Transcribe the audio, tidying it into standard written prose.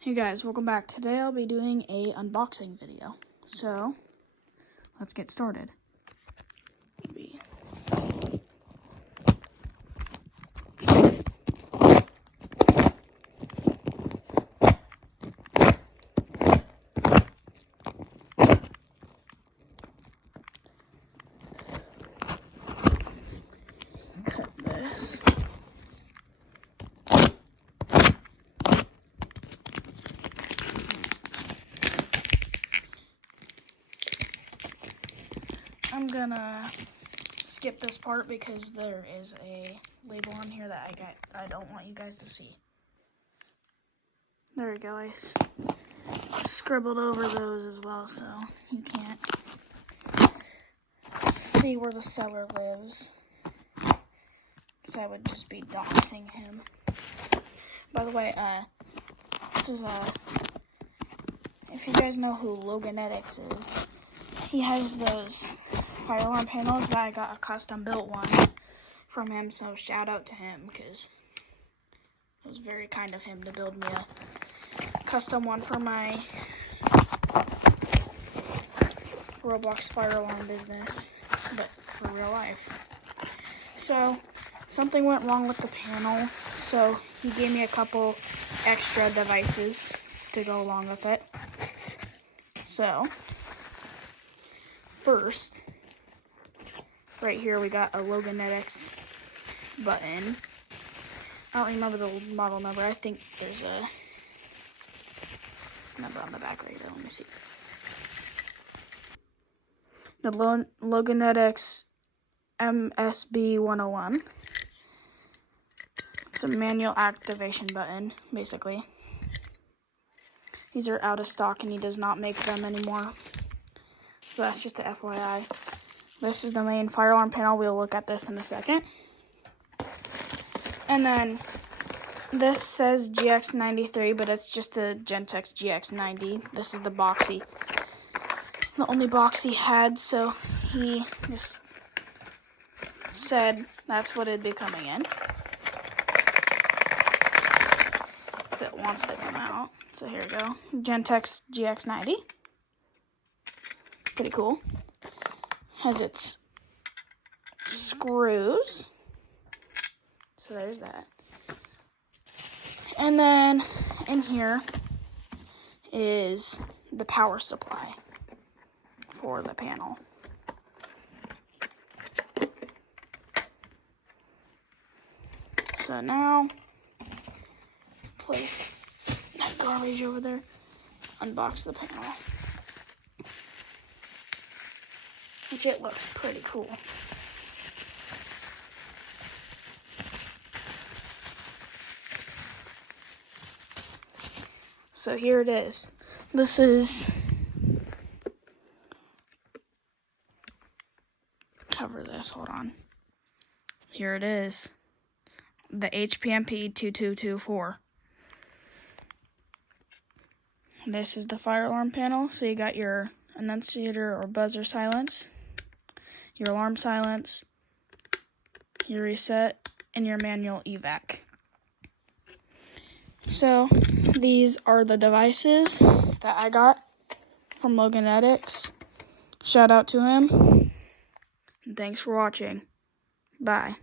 Hey guys, welcome back. Today I'll be doing a unboxing video. So, let's get started. Cut this. I'm gonna skip this part because there is a label on here that I don't want you guys to see. There we go. I scribbled over those as well, so you can't see where the seller lives, because I would just be doxing him. By the way, this is if you guys know who Loganetics is, he has those fire alarm panels, but I got a custom built one from him, so shout out to him, because it was very kind of him to build me a custom one for my Roblox fire alarm business, but for real life. So, something went wrong with the panel, so he gave me a couple extra devices to go along with it. So, first, right here we got a Loganetics button. I don't remember the model number. I think there's a number on the back right here. Let me see. The Loganetics MSB101. It's a manual activation button, basically. These are out of stock and he does not make them anymore. So that's just a FYI. This is the main fire alarm panel. We'll look at this in a second. And then this says GX93, but it's just a Gentex GX90. This is the box the only box he had, so he just said that's what it'd be coming in if it wants to come out. So here we go, Gentex GX90. Pretty cool. Has its screws. So there's that. And then in here is the power supply for the panel. So now, place that garbage over there, unbox the panel, which it looks pretty cool. So here it is. This is, cover this, hold on. Here it is. The HPMP 2224. This is the fire alarm panel. So you got your annunciator or buzzer silence, your alarm silence, your reset, and your manual evac. So these are the devices that I got from Loganetics. Shout out to him. And thanks for watching. Bye.